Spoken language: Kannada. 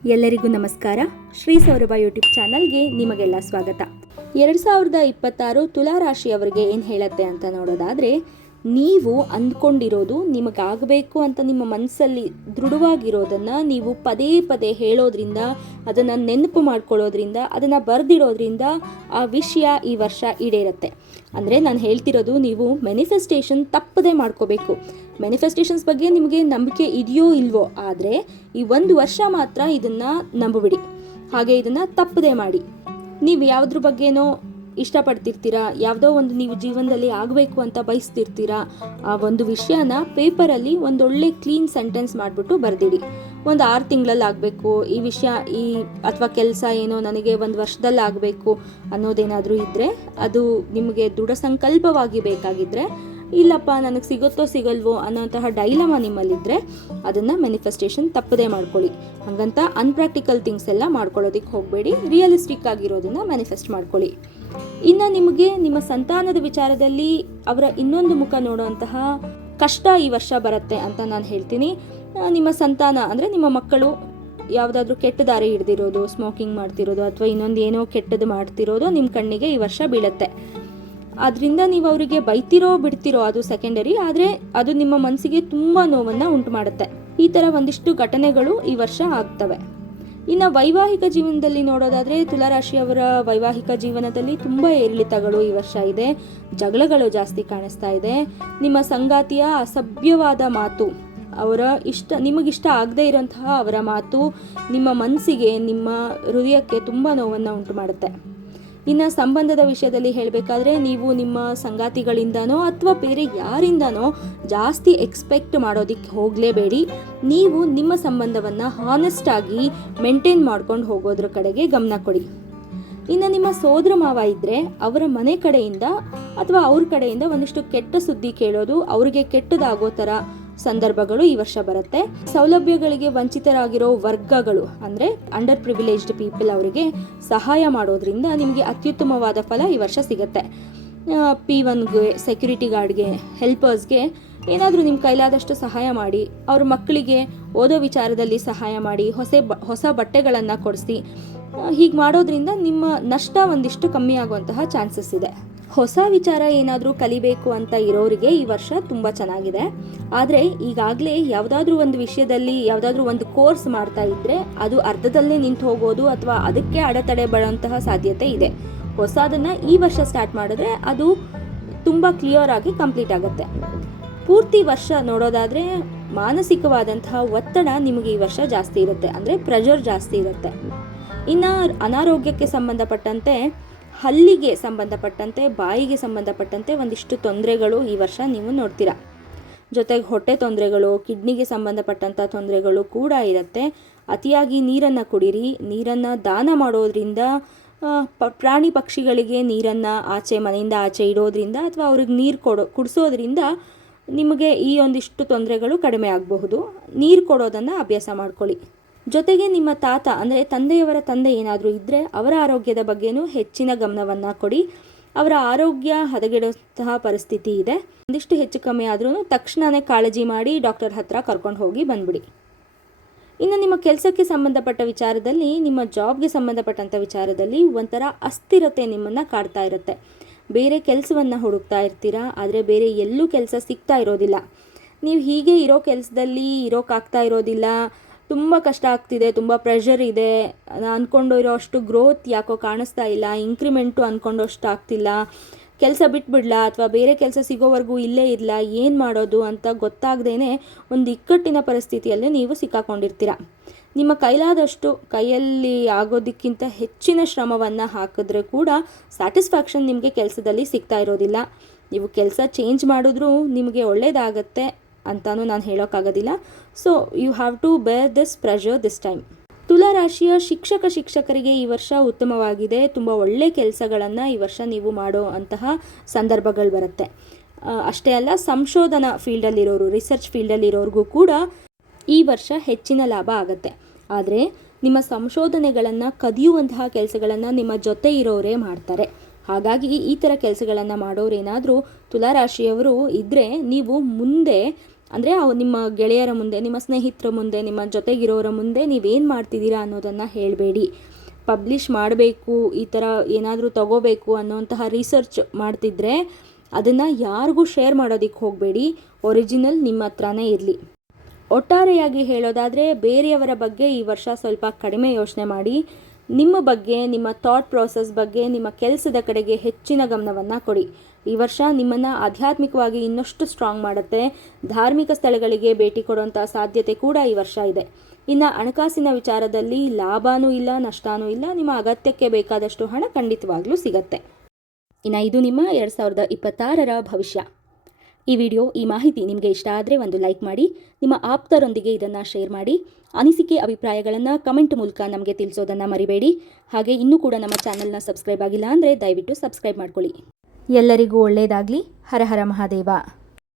ಎಲ್ಲರಿಗೂ ನಮಸ್ಕಾರ. ಶ್ರೀ ಸೌರಭ ಯೂಟ್ಯೂಬ್ ಚಾನಲ್ಗೆ ನಿಮಗೆಲ್ಲ ಸ್ವಾಗತ. ಎರಡು ಸಾವಿರದ ಇಪ್ಪತ್ತಾರು ತುಲಾ ರಾಶಿಯವರಿಗೆ ಏನು ಹೇಳುತ್ತೆ ಅಂತ ನೋಡೋದಾದರೆ, ನೀವು ಅಂದ್ಕೊಂಡಿರೋದು ನಿಮಗಾಗಬೇಕು ಅಂತ ನಿಮ್ಮ ಮನಸ್ಸಲ್ಲಿ ದೃಢವಾಗಿರೋದನ್ನು ನೀವು ಪದೇ ಪದೇ ಹೇಳೋದ್ರಿಂದ, ಅದನ್ನು ನೆನಪು ಮಾಡ್ಕೊಳ್ಳೋದ್ರಿಂದ, ಅದನ್ನು ಬರೆದಿಡೋದ್ರಿಂದ ಆ ವಿಷಯ ಈ ವರ್ಷ ಈಡೇರತ್ತೆ. ಅಂದರೆ ನಾನು ಹೇಳ್ತಿರೋದು ನೀವು ಮ್ಯಾನಿಫೆಸ್ಟೇಷನ್ ತಪ್ಪದೇ ಮಾಡ್ಕೋಬೇಕು. ಮ್ಯಾನಿಫೆಸ್ಟೇಷನ್ಸ್ ಬಗ್ಗೆ ನಿಮಗೆ ನಂಬಿಕೆ ಇದೆಯೋ ಇಲ್ವೋ ಆದರೆ ಈ ಒಂದು ವರ್ಷ ಮಾತ್ರ ಇದನ್ನು ನಂಬಿಬಿಡಿ. ಹಾಗೆ ಇದನ್ನು ತಪ್ಪದೇ ಮಾಡಿ. ನೀವು ಯಾವುದ್ರ ಬಗ್ಗೆನೋ ಇಷ್ಟಪಡ್ತಿರ್ತೀರಾ, ಯಾವುದೋ ಒಂದು ನೀವು ಜೀವನದಲ್ಲಿ ಆಗಬೇಕು ಅಂತ ಬಯಸ್ತಿರ್ತೀರಾ, ಆ ಒಂದು ವಿಷಯನ ಪೇಪರಲ್ಲಿ ಒಂದೊಳ್ಳೆ ಕ್ಲೀನ್ ಸೆಂಟೆನ್ಸ್ ಮಾಡಿಬಿಟ್ಟು ಬರೆದಿಡಿ. ಒಂದು ಆರು ತಿಂಗಳಲ್ಲಿ ಆಗಬೇಕು, ಈ ವಿಷಯ, ಈ ಅಥವಾ ಕೆಲಸ ಏನೋ ನನಗೆ ಒಂದು ವರ್ಷದಲ್ಲಿ ಆಗಬೇಕು ಅನ್ನೋದೇನಾದರೂ ಇದ್ದರೆ ಅದು ನಿಮಗೆ ದೃಢ ಸಂಕಲ್ಪವಾಗಿ ಬೇಕಾಗಿದ್ದರೆ ಇಲ್ಲಪ್ಪ, ನನಗೆ ಸಿಗುತ್ತೋ ಸಿಗಲ್ವೋ ಅನ್ನೋಂತಹ ಡೈಲಮ ನಿಮ್ಮಲ್ಲಿದ್ದರೆ ಅದನ್ನು ಮ್ಯಾನಿಫೆಸ್ಟೇಷನ್ ತಪ್ಪದೇ ಮಾಡ್ಕೊಳ್ಳಿ. ಹಾಗಂತ ಅನ್ಪ್ರಾಕ್ಟಿಕಲ್ ಥಿಂಗ್ಸ್ ಎಲ್ಲ ಮಾಡ್ಕೊಳ್ಳೋದಕ್ಕೆ ಹೋಗಬೇಡಿ. ರಿಯಲಿಸ್ಟಿಕ್ ಆಗಿರೋದನ್ನು ಮ್ಯಾನಿಫೆಸ್ಟ್ ಮಾಡ್ಕೊಳ್ಳಿ. ಇನ್ನು ನಿಮಗೆ ನಿಮ್ಮ ಸಂತಾನದ ವಿಚಾರದಲ್ಲಿ ಅವರ ಇನ್ನೊಂದು ಮುಖ ನೋಡುವಂತಹ ಕಷ್ಟ ಈ ವರ್ಷ ಬರುತ್ತೆ ಅಂತ ನಾನು ಹೇಳ್ತೀನಿ. ನಿಮ್ಮ ಸಂತಾನ ಅಂದರೆ ನಿಮ್ಮ ಮಕ್ಕಳು ಯಾವುದಾದ್ರೂ ಕೆಟ್ಟ ದಾರಿ ಹಿಡ್ದಿರೋದು ಸ್ಮೋಕಿಂಗ್ ಮಾಡ್ತಿರೋದು, ಅಥವಾ ಇನ್ನೊಂದು ಏನೋ ಕೆಟ್ಟದ್ದು ಮಾಡ್ತಿರೋದು ನಿಮ್ಮ ಕಣ್ಣಿಗೆ ಈ ವರ್ಷ ಬೀಳುತ್ತೆ. ಅದರಿಂದ ನೀವು ಅವರಿಗೆ ಬೈತಿರೋ ಬಿಡ್ತಿರೋ ಅದು ಸೆಕೆಂಡರಿ ಆದರೆ ಅದು ನಿಮ್ಮ ಮನಸ್ಸಿಗೆ ತುಂಬ ನೋವನ್ನು ಉಂಟು ಮಾಡುತ್ತೆ ಈ ಥರ ಒಂದಿಷ್ಟು ಘಟನೆಗಳು ಈ ವರ್ಷ ಆಗ್ತವೆ. ಇನ್ನು ವೈವಾಹಿಕ ಜೀವನದಲ್ಲಿ ನೋಡೋದಾದರೆ ತುಲಾರಾಶಿಯವರ ವೈವಾಹಿಕ ಜೀವನದಲ್ಲಿ ತುಂಬ ಏರಿಳಿತಗಳು ಈ ವರ್ಷ ಇದೆ. ಜಗಳಗಳು ಜಾಸ್ತಿ ಕಾಣಿಸ್ತಾ ಇದೆ. ನಿಮ್ಮ ಸಂಗಾತಿಯ ಅಸಭ್ಯವಾದ ಮಾತು, ಅವರ ಇಷ್ಟ, ನಿಮಗಿಷ್ಟ ಆಗದೇ ಇರೋಂತಹ ಅವರ ಮಾತು ನಿಮ್ಮ ಮನಸ್ಸಿಗೆ ನಿಮ್ಮ ಹೃದಯಕ್ಕೆ ತುಂಬ ನೋವನ್ನು ಉಂಟು ಮಾಡುತ್ತೆ ಇನ್ನು ಸಂಬಂಧದ ವಿಷಯದಲ್ಲಿ ಹೇಳಬೇಕಾದ್ರೆ ನೀವು ನಿಮ್ಮ ಸಂಗಾತಿಗಳಿಂದನೋ ಅಥವಾ ಬೇರೆ ಯಾರಿಂದನೋ ಜಾಸ್ತಿ ಎಕ್ಸ್ಪೆಕ್ಟ್ ಮಾಡೋದಕ್ಕೆ ಹೋಗಲೇಬೇಡಿ. ನೀವು ನಿಮ್ಮ ಸಂಬಂಧವನ್ನು ಹಾನೆಸ್ಟ್ ಆಗಿ ಮೇಂಟೈನ್ ಮಾಡ್ಕೊಂಡು ಹೋಗೋದ್ರ ಕಡೆಗೆ ಗಮನ ಕೊಡಿ. ಇನ್ನು ನಿಮ್ಮ ಸೋದರ ಮಾವ ಇದ್ದರೆ ಅವರ ಮನೆ ಕಡೆಯಿಂದ ಅಥವಾ ಅವ್ರ ಕಡೆಯಿಂದ ಒಂದಿಷ್ಟು ಕೆಟ್ಟ ಸುದ್ದಿ ಕೇಳೋದು ಅವರಿಗೆ ಕೆಟ್ಟದಾಗೋ ಥರ ಸಂದರ್ಭಗಳು ಈ ವರ್ಷ ಬರುತ್ತೆ. ಸೌಲಭ್ಯಗಳಿಗೆ ವಂಚಿತರಾಗಿರೋ ವರ್ಗಗಳು ಅಂದ್ರೆ ಅಂಡರ್ ಪ್ರಿವಿಲೇಜ್ಡ್ ಪೀಪಲ್ ಅವರಿಗೆ ಸಹಾಯ ಮಾಡೋದ್ರಿಂದ ನಿಮಗೆ ಅತ್ಯುತ್ತಮವಾದ ಫಲ ಈ ವರ್ಷ ಸಿಗುತ್ತೆ. ಪಿ ಒನ್ಗೆ ಸೆಕ್ಯೂರಿಟಿ ಗಾರ್ಡ್ಗೆ ಹೆಲ್ಪರ್ಸ್ಗೆ ಏನಾದರೂ ನಿಮ್ಮ ಕೈಲಾದಷ್ಟು ಸಹಾಯ ಮಾಡಿ, ಅವ್ರ ಮಕ್ಕಳಿಗೆ ಓದೋ ವಿಚಾರದಲ್ಲಿ ಸಹಾಯ ಮಾಡಿ, ಹೊಸ ಹೊಸ ಬಟ್ಟೆಗಳನ್ನು ಕೊಡಿಸಿ ಹೀಗೆ ಮಾಡೋದ್ರಿಂದ ನಿಮ್ಮ ನಷ್ಟ ಒಂದಿಷ್ಟು ಕಮ್ಮಿ ಆಗುವಂತಹ ಚಾನ್ಸಸ್ ಇದೆ. ಹೊಸ ವಿಚಾರ ಏನಾದರೂ ಕಲಿಬೇಕು ಅಂತ ಇರೋರಿಗೆ ಈ ವರ್ಷ ತುಂಬ ಚೆನ್ನಾಗಿದೆ. ಆದರೆ ಈಗಾಗಲೇ ಯಾವುದಾದ್ರೂ ಒಂದು ವಿಷಯದಲ್ಲಿ ಯಾವುದಾದ್ರೂ ಒಂದು ಕೋರ್ಸ್ ಮಾಡ್ತಾ ಇದ್ದರೆ ಅದು ಅರ್ಧದಲ್ಲೇ ನಿಂತು ಹೋಗೋದು ಅಥವಾ ಅದಕ್ಕೆ ಅಡೆತಡೆ ಬರೋಂತಹ ಸಾಧ್ಯತೆ ಇದೆ. ಹೊಸದನ್ನು ಈ ವರ್ಷ ಸ್ಟಾರ್ಟ್ ಮಾಡಿದ್ರೆ ಅದು ತುಂಬ ಕ್ಲಿಯರ್ ಆಗಿ ಕಂಪ್ಲೀಟ್ ಆಗುತ್ತೆ. ಪೂರ್ತಿ ವರ್ಷ ನೋಡೋದಾದರೆ ಮಾನಸಿಕವಾದಂತಹ ಒತ್ತಡ ನಿಮಗೆ ಈ ವರ್ಷ ಜಾಸ್ತಿ ಇರುತ್ತೆ. ಅಂದರೆ ಪ್ರೆಷರ್ ಜಾಸ್ತಿ ಇರುತ್ತೆ. ಇನ್ನು ಅನಾರೋಗ್ಯಕ್ಕೆ ಸಂಬಂಧಪಟ್ಟಂತೆ ಹಲ್ಲಿಗೆ ಸಂಬಂಧಪಟ್ಟಂತೆ, ಬಾಯಿಗೆ ಸಂಬಂಧಪಟ್ಟಂತೆ ಒಂದಿಷ್ಟು ತೊಂದರೆಗಳು ಈ ವರ್ಷ ನೀವು ನೋಡ್ತೀರಾ. ಜೊತೆಗೆ ಹೊಟ್ಟೆ ತೊಂದರೆಗಳು, ಕಿಡ್ನಿಗೆ ಸಂಬಂಧಪಟ್ಟಂಥ ತೊಂದರೆಗಳು ಕೂಡ ಇರುತ್ತೆ. ಅತಿಯಾಗಿ ನೀರನ್ನು ಕುಡಿರಿ. ನೀರನ್ನು ದಾನ ಮಾಡೋದ್ರಿಂದ ಪ, ಪ್ರಾಣಿ ಪಕ್ಷಿಗಳಿಗೆ ನೀರನ್ನು ಆಚೆ ಮನೆಯಿಂದ ಆಚೆ ಇಡೋದ್ರಿಂದ ಅಥವಾ ಅವ್ರಿಗೆ ನೀರು ಕೊಡೋ, ಕುಡಿಸೋದ್ರಿಂದ ನಿಮಗೆ ಈ ಒಂದಿಷ್ಟು ತೊಂದರೆಗಳು ಕಡಿಮೆ ಆಗಬಹುದು. ನೀರು ಕೊಡೋದನ್ನು ಅಭ್ಯಾಸ ಮಾಡ್ಕೊಳ್ಳಿ. ಜೊತೆಗೆ ನಿಮ್ಮ ತಾತ, ಅಂದರೆ ತಂದೆಯವರ ತಂದೆ ಏನಾದರೂ ಇದ್ದರೆ ಅವರ ಆರೋಗ್ಯದ ಬಗ್ಗೆನೂ ಹೆಚ್ಚಿನ ಗಮನವನ್ನು ಕೊಡಿ. ಅವರ ಆರೋಗ್ಯ ಹದಗೆಡುವಂತಹ ಪರಿಸ್ಥಿತಿ ಇದೆ. ಒಂದಿಷ್ಟು ಹೆಚ್ಚು ಕಮ್ಮಿ ಆದ್ರೂ ತಕ್ಷಣವೇ ಕಾಳಜಿ ಮಾಡಿ ಡಾಕ್ಟರ್ ಹತ್ರ ಕರ್ಕೊಂಡು ಹೋಗಿ ಬಂದ್ಬಿಡಿ. ಇನ್ನು ನಿಮ್ಮ ಕೆಲಸಕ್ಕೆ ಸಂಬಂಧಪಟ್ಟ ವಿಚಾರದಲ್ಲಿ, ನಿಮ್ಮ ಜಾಬ್ಗೆ ಸಂಬಂಧಪಟ್ಟಂಥ ವಿಚಾರದಲ್ಲಿ ಒಂಥರ ಅಸ್ಥಿರತೆ ನಿಮ್ಮನ್ನು ಕಾಡ್ತಾ ಇರುತ್ತೆ. ಬೇರೆ ಕೆಲಸವನ್ನು ಹುಡುಕ್ತಾ ಇರ್ತೀರಾ? ಆದರೆ ಬೇರೆ ಎಲ್ಲೂ ಕೆಲಸ ಸಿಗ್ತಾ ಇರೋದಿಲ್ಲ. ನೀವು ಹೀಗೆ ಇರೋ ಕೆಲಸದಲ್ಲಿ ಇರೋಕ್ಕಾಗ್ತಾ ಇರೋದಿಲ್ಲ. ತುಂಬ ಕಷ್ಟ ಆಗ್ತಿದೆ, ತುಂಬ ಪ್ರೆಷರ್ ಇದೆ. ಅಂದ್ಕೊಂಡಿರೋ ಅಷ್ಟು ಗ್ರೋತ್ ಯಾಕೋ ಕಾಣಿಸ್ತಾ ಇಲ್ಲ ಇಂಕ್ರಿಮೆಂಟು ಅಂದ್ಕೊಂಡಷ್ಟು ಆಗ್ತಿಲ್ಲ. ಕೆಲಸ ಬಿಟ್ಬಿಡ್ಲಾ ಅಥವಾ ಬೇರೆ ಕೆಲಸ ಸಿಗೋವರೆಗೂ ಇಲ್ಲೇ ಇರಲ್ಲ ಏನು ಮಾಡೋದು ಅಂತ ಗೊತ್ತಾಗ್ದೇ ಒಂದು ಇಕ್ಕಟ್ಟಿನ ಪರಿಸ್ಥಿತಿಯಲ್ಲಿ ನೀವು ಸಿಕ್ಕಾಕೊಂಡಿರ್ತೀರ. ನಿಮ್ಮ ಕೈಲಾದಷ್ಟು ಕೈಯಲ್ಲಿ ಆಗೋದಕ್ಕಿಂತ ಹೆಚ್ಚಿನ ಶ್ರಮವನ್ನು ಹಾಕಿದ್ರೆ ಕೂಡ ಸ್ಯಾಟಿಸ್ಫ್ಯಾಕ್ಷನ್ ನಿಮಗೆ ಕೆಲಸದಲ್ಲಿ ಸಿಗ್ತಾ ಇರೋದಿಲ್ಲ. ನೀವು ಕೆಲಸ ಚೇಂಜ್ ಮಾಡಿದ್ರೂ ನಿಮಗೆ ಒಳ್ಳೆಯದಾಗತ್ತೆ ಅಂತಾನೂ ನಾನು ಹೇಳೋಕ್ಕಾಗೋದಿಲ್ಲ. So you have to bear this pressure this time ತುಲಾ ರಾಶಿಯ ಶಿಕ್ಷಕ ಶಿಕ್ಷಕರಿಗೆ ಈ ವರ್ಷ ಉತ್ತಮವಾಗಿದೆ. ತುಂಬ ಒಳ್ಳೆ ಕೆಲಸಗಳನ್ನು ಈ ವರ್ಷ ನೀವು ಮಾಡೋ ಅಂತಹ ಸಂದರ್ಭಗಳು ಬರುತ್ತೆ. ಅಷ್ಟೇ ಅಲ್ಲ, ಸಂಶೋಧನಾ ಫೀಲ್ಡಲ್ಲಿರೋರು ರಿಸರ್ಚ್ ಫೀಲ್ಡಲ್ಲಿರೋರಿಗೂ ಕೂಡ ಈ ವರ್ಷ ಹೆಚ್ಚಿನ ಲಾಭ ಆಗುತ್ತೆ. ಆದರೆ, ನಿಮ್ಮ ಸಂಶೋಧನೆಗಳನ್ನು, ಕದಿಯುವಂತಹ ಕೆಲಸಗಳನ್ನು ನಿಮ್ಮ ಜೊತೆ ಇರೋರೇ ಮಾಡ್ತಾರೆ. ಹಾಗಾಗಿ ಈ ಥರ ಕೆಲಸಗಳನ್ನು ಮಾಡೋರೇನಾದರೂ ತುಲಾರಾಶಿಯವರು ಇದ್ದರೆ ನೀವು ಮುಂದೆ, ಅಂದರೆ ನಿಮ್ಮ ಗೆಳೆಯರ ಮುಂದೆ, ನಿಮ್ಮ ಸ್ನೇಹಿತರ ಮುಂದೆ, ನಿಮ್ಮ ಜೊತೆಗಿರೋರ ಮುಂದೆ ನೀವೇನು ಮಾಡ್ತಿದ್ದೀರಾ ಅನ್ನೋದನ್ನು ಹೇಳಬೇಡಿ. ಪಬ್ಲಿಷ್ ಮಾಡಬೇಕು, ಈ ಥರ ಏನಾದರೂ ತಗೋಬೇಕು ಅನ್ನೋಂತಹ ರಿಸರ್ಚ್ ಮಾಡ್ತಿದ್ರೆ ಅದನ್ನು ಯಾರಿಗೂ ಶೇರ್ ಮಾಡೋದಕ್ಕೆ ಹೋಗಬೇಡಿ. ಒರಿಜಿನಲ್ ನಿಮ್ಮ ಹತ್ರನೇ ಇರಲಿ. ಒಟ್ಟಾರೆಯಾಗಿ ಹೇಳೋದಾದರೆ ಬೇರೆಯವರ ಬಗ್ಗೆ ಈ ವರ್ಷ ಸ್ವಲ್ಪ ಕಡಿಮೆ ಯೋಚನೆ ಮಾಡಿ. ನಿಮ್ಮ ಬಗ್ಗೆ, ನಿಮ್ಮ ಥಾಟ್ ಪ್ರಾಸೆಸ್ ಬಗ್ಗೆ, ನಿಮ್ಮ ಕೆಲಸದ ಕಡೆಗೆ ಹೆಚ್ಚಿನ ಗಮನವನ್ನು ಕೊಡಿ. ಈ ವರ್ಷ ನಿಮ್ಮನ್ನು ಆಧ್ಯಾತ್ಮಿಕವಾಗಿ ಇನ್ನಷ್ಟು ಸ್ಟ್ರಾಂಗ್ ಮಾಡುತ್ತೆ. ಧಾರ್ಮಿಕ ಸ್ಥಳಗಳಿಗೆ ಭೇಟಿ ಕೊಡುವಂಥ ಸಾಧ್ಯತೆ ಕೂಡ ಈ ವರ್ಷ ಇದೆ. ಇನ್ನು ಹಣಕಾಸಿನ ವಿಚಾರದಲ್ಲಿ ಲಾಭನೂ ಇಲ್ಲ, ನಷ್ಟನೂ ಇಲ್ಲ. ನಿಮ್ಮ ಅಗತ್ಯಕ್ಕೆ ಬೇಕಾದಷ್ಟು ಹಣ ಖಂಡಿತವಾಗ್ಲೂ ಸಿಗತ್ತೆ. ಇನ್ನು ಇದು ನಿಮ್ಮ ಎರಡು ಸಾವಿರದ ಇಪ್ಪತ್ತಾರರ ಭವಿಷ್ಯ. ಈ ವಿಡಿಯೋ, ಈ ಮಾಹಿತಿ ನಿಮಗೆ ಇಷ್ಟ ಆದರೆ ಒಂದು ಲೈಕ್ ಮಾಡಿ, ನಿಮ್ಮ ಆಪ್ತರೊಂದಿಗೆ ಇದನ್ನು ಶೇರ್ ಮಾಡಿ, ಅನಿಸಿಕೆ, ಅಭಿಪ್ರಾಯಗಳನ್ನು ಕಮೆಂಟ್ ಮೂಲಕ ನಮಗೆ ತಿಳಿಸೋದನ್ನು ಮರಿಬೇಡಿ. ಹಾಗೆ ಇನ್ನೂ ಕೂಡ ನಮ್ಮ ಚಾನಲ್ನ ಸಬ್ಸ್ಕ್ರೈಬ್ ಆಗಿಲ್ಲ ಅಂದರೆ ದಯವಿಟ್ಟು ಸಬ್ಸ್ಕ್ರೈಬ್ ಮಾಡ್ಕೊಳ್ಳಿ. ಎಲ್ಲರಿಗೂ ಒಳ್ಳೆಯದಾಗಲಿ ಹರ ಹರ ಮಹಾದೇವ.